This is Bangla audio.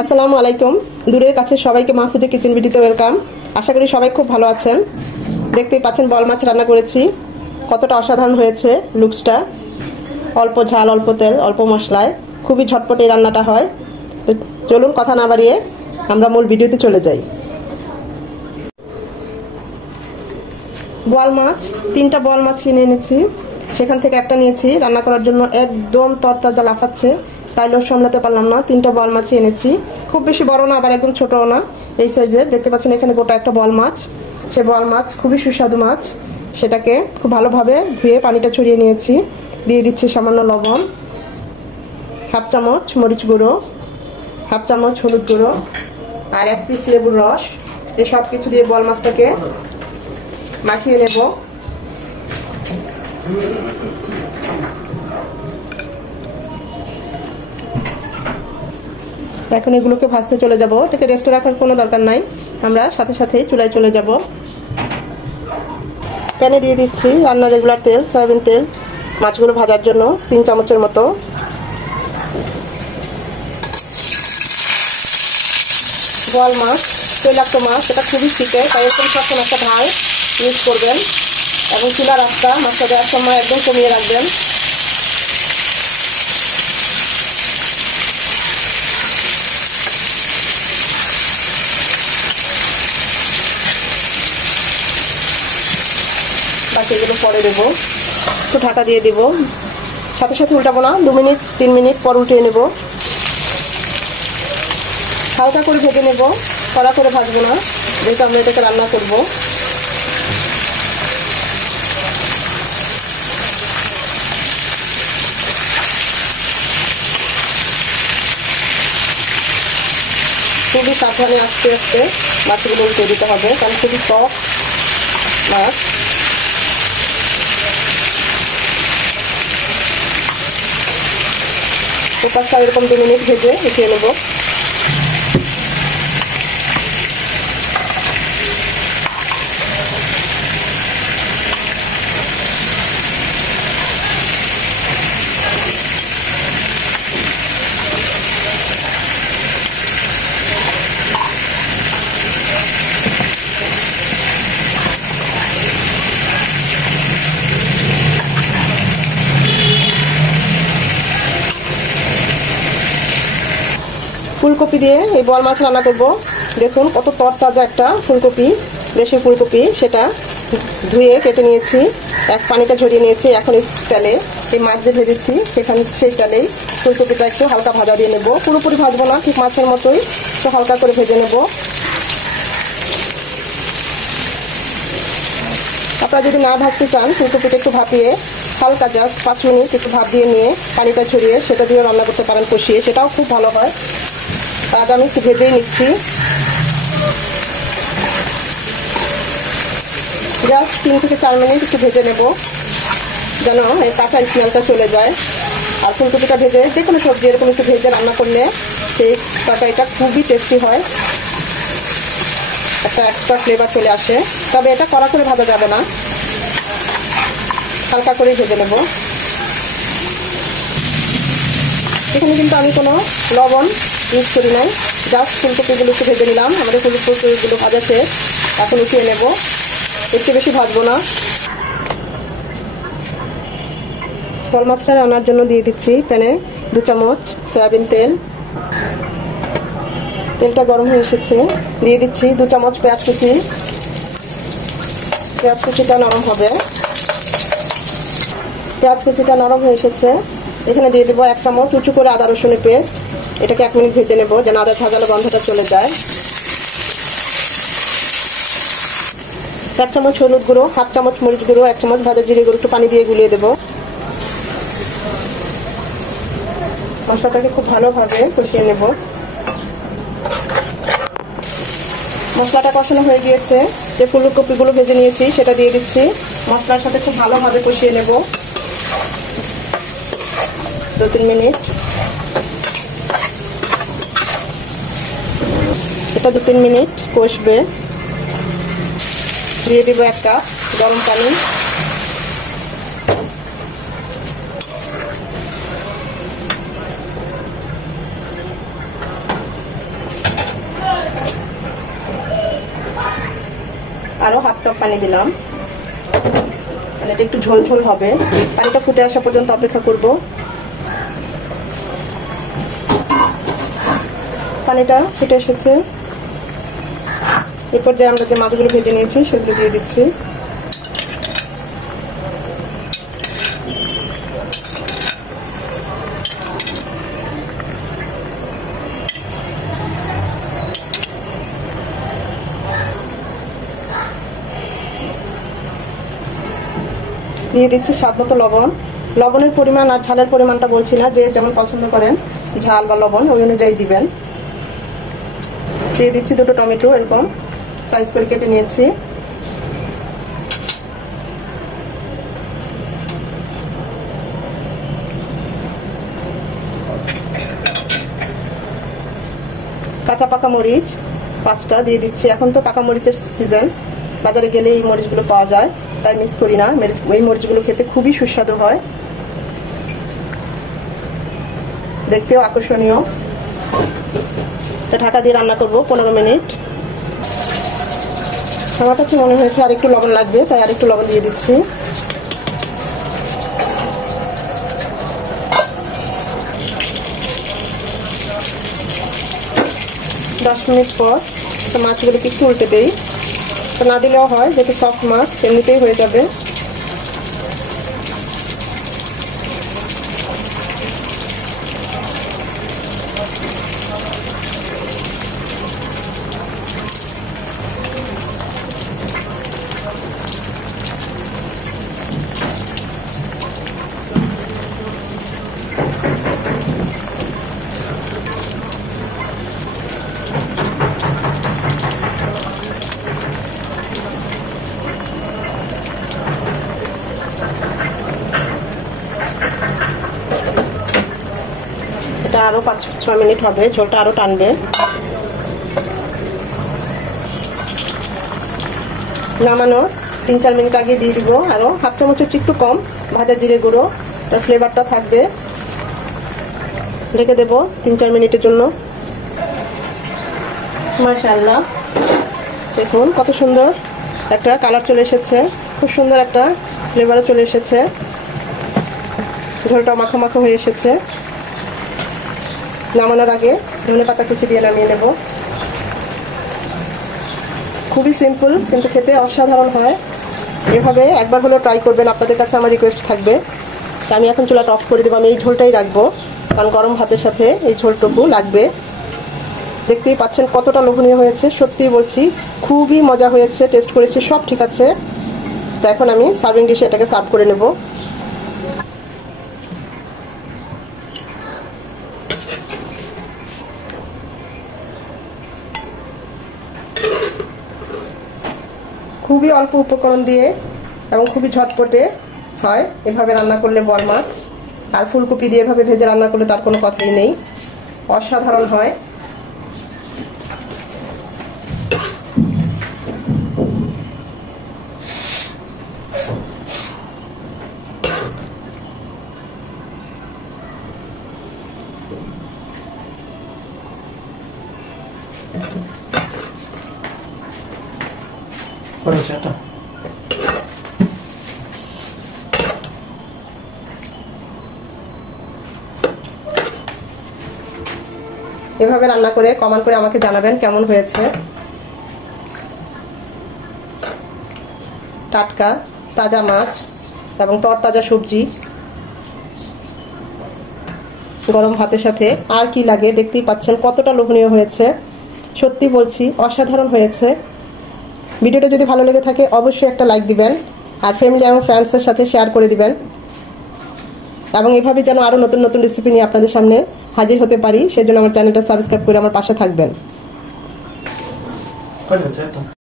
আসসালামু আলাইকুম। দূরের কাছে সবাইকে মাহফুজা কিচেন ভিডিওতে ওয়েলকাম। আশা করি সবাই খুব ভালো আছেন। দেখতেই পাচ্ছেন বল মাছ রান্না করেছি, কতটা অসাধারণ হয়েছে লুকসটা। অল্প ঝাল, অল্প তেল, অল্প মশলায় খুবই ঝটপট এই রান্নাটা হয়। তো চলুন কথা না বাড়িয়ে আমরা মূল ভিডিওতে চলে যাই। বোয়াল মাছ, 3টা বোয়াল মাছ কিনে এনেছি, সেখান থেকে একটা নিয়েছি রান্না করার জন্য। একদম তরতাজা লাফাচ্ছে, তাই লোভ সামলাতে পারলাম না, 3টা বোয়াল মাছই এনেছি। খুব বেশি বড় না, আবার একদম ছোটও না, এই সাইজের। দেখতে পাচ্ছেন এখানে গোটা একটা বোয়াল মাছ। সে বোয়াল মাছ খুবই সুস্বাদু মাছ, সেটাকে খুব ভালোভাবে ধুয়ে পানিটা ছড়িয়ে নিয়েছি। দিয়ে দিচ্ছি সামান্য লবণ, হাফ চামচ মরিচ গুঁড়ো, হাফ চামচ হলুদ গুঁড়ো, আর 1 পিস লেবুর রস। এই সব কিছু দিয়ে বোয়াল মাছটাকে মাখিয়ে নেব। এখন এগুলোকে ভাজতে চলে যাব। এটাকে রেস্টে রাখার কোনো দরকার নাই, আমরা সাথে সাথেই চুলায় চলে যাব। প্যানে দিয়ে দিচ্ছি রান্নার রেগুলার তেল, সয়াবিন তেল, মাছগুলো ভাজার জন্য 3 চামচের মতো। বোয়াল মাছ, তৈলাক্ত মাছ, এটা খুবই শীতে, তাই এরকম সবসময় একটা ঢাল ইউজ করবেন এবং চুলার আঁচটা মাছটা দেওয়ার সময় একদম কমিয়ে রাখবেন। বাকি এগুলো পরে দেবো, একটু ঢাকা দিয়ে দেবো, সাথে সাথে উল্টাবো না, 2 মিনিট 3 মিনিট পর উল্টিয়ে নেব। হালকা করে ভেজে নেব, কড়া করে ভাজবো না, যেহেতু আমরা এটাকে রান্না করবো। খুবই সাবধানে আস্তে আস্তে মাছগুলো উল্টে দিতে হবে, কারণ খুবই সফট মাছ। ওপাশটা এরকম 2 মিনিট ভেজে উঠিয়ে নেব। ফুলকপি দিয়ে এই বোয়াল মাছ রান্না করব। দেখুন কত তরতাজা একটা ফুলকপি, দেশি ফুলকপি, সেটা ধুয়ে কেটে নিয়েছি, পানিটা ঝরিয়ে নিয়েছি। এখন এই তেলে এই মাছ যে ভেজেছি সেই তেলেই ফুলকপিটা একটু হালকা ভাজা দিয়ে নেব। পুরোপুরি ভাজবো না, ঠিক মাছের মতোই একটু হালকা করে ভেজে নেব। আপনারা যদি না ভাজতে চান, ফুলকপিটা একটু ভাপিয়ে হালকা জাস্ট 5 মিনিট একটু ভাপ দিয়ে নিয়ে পানিটা ছড়িয়ে সেটা দিয়ে রান্না করতে পারেন কষিয়ে, সেটাও খুব ভালো হয়। আজ আমি একটু ভেজেই নিচ্ছি, জাস্ট 3 থেকে 4 মিনিট একটু ভেজে নেব, যেন এই কাঁচা স্মেলটা চলে যায়। আর ফুলকপিটা ভেজে, যে কোনো সবজি এরকম একটু ভেজে রান্না করলে সেই তরকারিটা খুবই টেস্টি হয়, একটা এক্সট্রা ফ্লেভার চলে আসে। তবে এটা কড়া করে ভাজা যাবে না, হালকা করে ভেজে নেব। এখানে কিন্তু আমি কোনো লবণ ইউজ করি নাই, জাস্ট ফুলকপিগুলো একটু ভেজে নিলাম। আমাদের ফুলকপিগুলো ভাজা শেষ, এখন উঠিয়ে নেব, একটু বেশি ভাজবো না। বোয়াল মাছটা রান্নার জন্য দিয়ে দিচ্ছি প্যানে 2 চামচ সয়াবিন তেল। তেলটা গরম হয়ে এসেছে, দিয়ে দিচ্ছি 2 চামচ পেঁয়াজ কুচি। পেঁয়াজ কুচিটা নরম হবে, পেঁয়াজ কুচিটা নরম হয়ে এসেছে। এখানে দিয়ে দেবো 1 চামচ উঁচু করে আদা রসুনের পেস্ট। এটাকে 1 মিনিট ভেজে নেব, যেন আদা ঝাঁঝালো গন্ধটা চলে যায়। 1 চামচ হলুদ গুঁড়ো, হাফ চামচ মরিচ গুঁড়ো, 1 চামচ ভাজা জিরে গুঁড়ো একটু পানি দিয়ে গুলিয়ে দেবো। মশলাটাকে খুব ভালোভাবে কষিয়ে নেব। মশলাটা কষানো হয়ে গিয়েছে, যে ফুলকপিগুলো ভেজে নিয়েছি সেটা দিয়ে দিচ্ছি। মশলার সাথে খুব ভালোভাবে কষিয়ে নেব 2-3 মিনিট। এটা 2-3 মিনিট কষবে। দিয়ে দিব 1 কাপ গরম পানি। আরো হাফ কাপ পানি দিলাম। এটা একটু ঝোল ঝোল হবে, পানিটা ফুটে আসা পর্যন্ত অপেক্ষা করব। পানিটা ফুটে এসেছে, এরপর যে আমরা যে মাছগুলো ভেজে নিয়েছি সেগুলো দিয়ে দিচ্ছি। দিয়ে দিচ্ছি স্বাদ মতো লবণ। লবণের পরিমাণ আর ঝালের পরিমাণটা বলছি না, যে যেমন পছন্দ করেন ঝাল বা লবণ ওই অনুযায়ী দিবেন। দিয়ে দিচ্ছি দুটো টমেটো এরকম সাইজ করে কেটে নিয়েছি। কাঁচা পাকা মরিচ 5টা দিয়ে দিচ্ছি। এখন তো পাকা মরিচের সিজন, বাজারে গেলে এই মরিচগুলো পাওয়া যায়, তাই মিস করি না। এই মরিচগুলো খেতে খুবই সুস্বাদু হয়, দেখতেও আকর্ষণীয়। ঢাকা দিয়ে রান্না করব 15 মিনিট। আমার কাছে মনে হয়েছে আর একটু লবণ লাগবে, তাই আর একটু লবণ দিয়ে দিচ্ছি। দশ মিনিট পর মাছগুলোকে একটু উল্টে দেই, তো না দিলেও হয়, যেহেতু সফট মাছ এমনিতেই হয়ে যাবে। এটা আরো 5-6 মিনিট হবে, ঝোলটা আরো টানবে। নামানোর 3-4 মিনিট আগে দিয়ে দিব আরো হাফ চামচের একটু কম ভাজা জিরে গুঁড়ো, তার ফ্লেভারটা থাকবে। ঢেকে দেব 3-4 মিনিটের জন্য। মাশাআল্লাহ, দেখুন কত সুন্দর একটা কালার চলে এসেছে, খুব সুন্দর একটা ফ্লেভারও চলে এসেছে, ঝোলটা মাখো মাখো হয়ে এসেছে। নামানোর আগে ধনেপাতা কুচি দিয়ে নামিয়ে নেব। খুবই সিম্পল কিন্তু খেতে অসাধারণ হয়। এভাবে একবার হলেও ট্রাই করবেন, আপনাদের কাছে আমার রিকোয়েস্ট থাকবে। আমি এখন চুলাটা অফ করে দেবো, আমি এই ঝোলটাই রাখবো, কারণ গরম ভাতের সাথে এই ঝোলটুকু লাগবে। দেখতেই পাচ্ছেন কতটা লোভনীয় হয়েছে, সত্যি বলছি খুবই মজা হয়েছে, টেস্ট করেছি সব ঠিক আছে। তো এখন আমি সার্ভিং ডিশে এটাকে সার্ভ করে নেব। খুবই অল্প উপকরণ দিয়ে এবং খুবই ঝটপটে হয় এভাবে রান্না করলে বল মাছ। আর ফুলকপি দিয়ে এভাবে ভেজে রান্না করলে তার কোনো কথাই নেই, অসাধারণ হয়। এভাবে রান্না করে কমেন্ট করে আমাকে জানাবেন কেমন হয়েছে। টাটকা তাজা মাছ এবং তরতাজা সবজি গরম ভাতের সাথে আর কি লাগে, দেখতেই পাচ্ছেন কতটা লোভনীয় হয়েছে। সত্যি বলছি অসাধারণ হয়েছে। ভিডিওটা যদি ভালো লেগে থাকে অবশ্যই একটা লাইক দিবেন, আর ফ্যামিলি এবং ফ্রেন্ডসের সাথে শেয়ার করে দিবেন, এবং এভাবে যেন আরো নতুন নতুন রেসিপি নিয়ে আপনাদের সামনে হাজির হতে পারি, সেজন্য আমার চ্যানেলটা সাবস্ক্রাইব করে আমার পাশে থাকবেন।